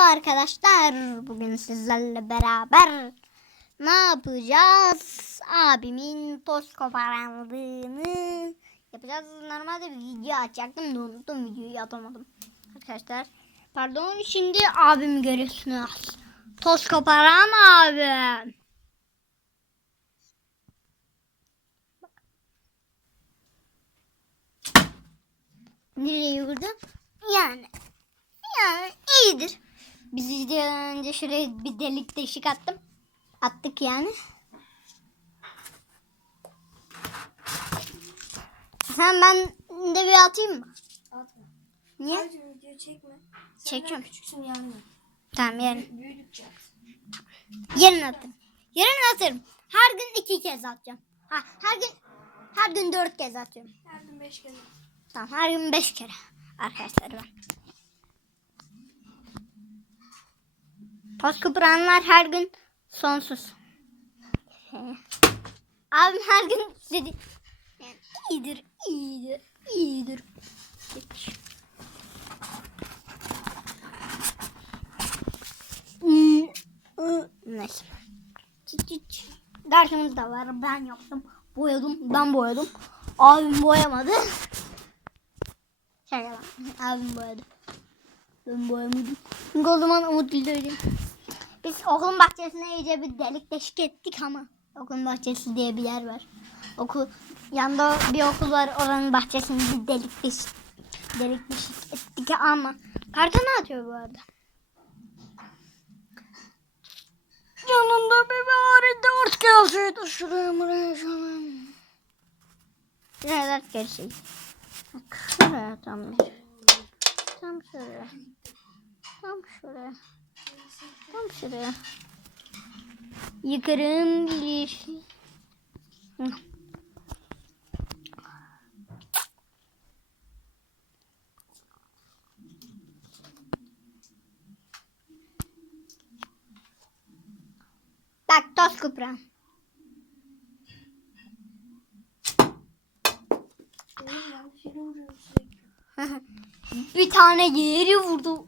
arkadaşlar. Bugün sizlerle beraber ne yapacağız? Abimin toz koparandığını yapacağız. Normalde bir video açacaktım da unuttum videoyu atamadım. Arkadaşlar pardon şimdi abimi görüyorsunuz. Toz koparan abi. Nereye vurdum? Yani yani iyidir. Biz videodan önce şuraya bir delik deşik attım. Attık yani. Sen ben de bir atayım mı? Atma. Niye? Sadece video çekme. Çekiyorum. küçüksün yarın. Tamam yarın. Büyüdükçe. Yarın atırım. Yarın atarım. Her gün iki kez atacağım. Ha, her gün her gün dört kez atıyorum. Her gün beş kere. Tamam her gün beş kere. Arkadaşlar ben. Toz kıpıranlar her gün sonsuz. Abim her gün dedi. Yani iyidir, iyidir, iyidir. I, Neyse. Dersimiz de var. Ben yaptım. Boyadım. Ben boyadım. Abim boyamadı. Şaka lan. Abim boyadı. Ben boyamadım. Çünkü o zaman umutluydum. Biz okulun bahçesine iyice bir delik deşik ettik ama. Okulun bahçesi diye bir yer var. Okul yanda bir okul var. Oranın bahçesini bir delik deşik delik deşik ettik ama. Karta ne atıyor bu arada? Yanında bir bari dört gelseydi şuraya buraya şuraya. Dört gelseydi. Bak şuraya tam bir. Tam şuraya. Tam şuraya. Tam şuraya. Yıkarım bilir. Hı. Bak toz kupra. Bir tane yeri vurdu.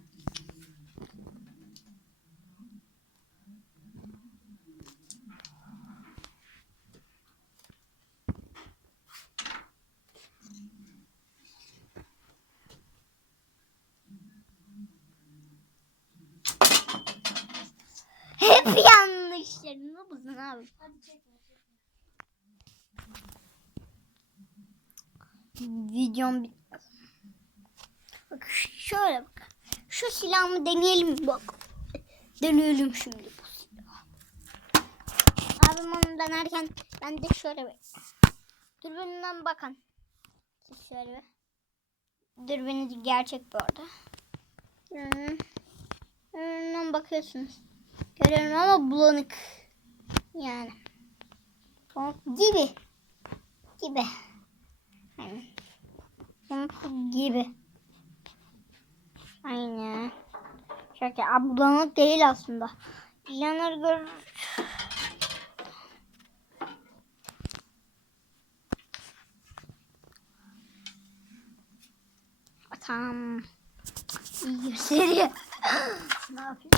Hep yanlışlarını buldun abi. Videom bit. Bak şöyle bak. Şu silahımı deneyelim bak. Deneyelim şimdi bu silahı. Abim onu denerken ben de şöyle bak. Dürbününden bakın. Şöyle bir. Dürbünü gerçek bu arada. Hmm. Bakıyorsunuz. Görüyorum ama bulanık. Yani. Gibi. Gibi. Gibi. Aynen. Şöyle ablanık değil aslında. Yanır gör. Tamam. İyi gösteriyor. ne yapayım?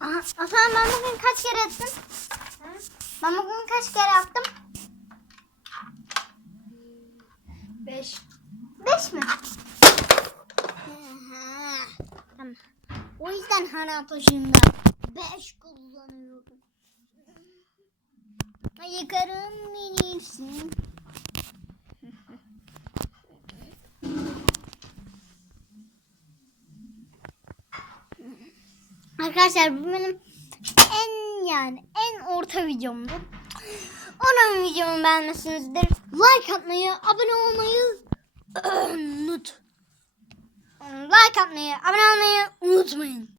Aha, Hasan ben bugün kaç kere attım? Ha? Ben bugün kaç kere attım? Beş. Beş mi? Aha, Tamam. O yüzden hana taşında beş kullanıyorum. Yıkarım bilirsin. Arkadaşlar bu benim en yani en orta videomdu. Onun videomu beğenmesinizdir. Like atmayı, abone olmayı unut. Like atmayı, abone olmayı unutmayın.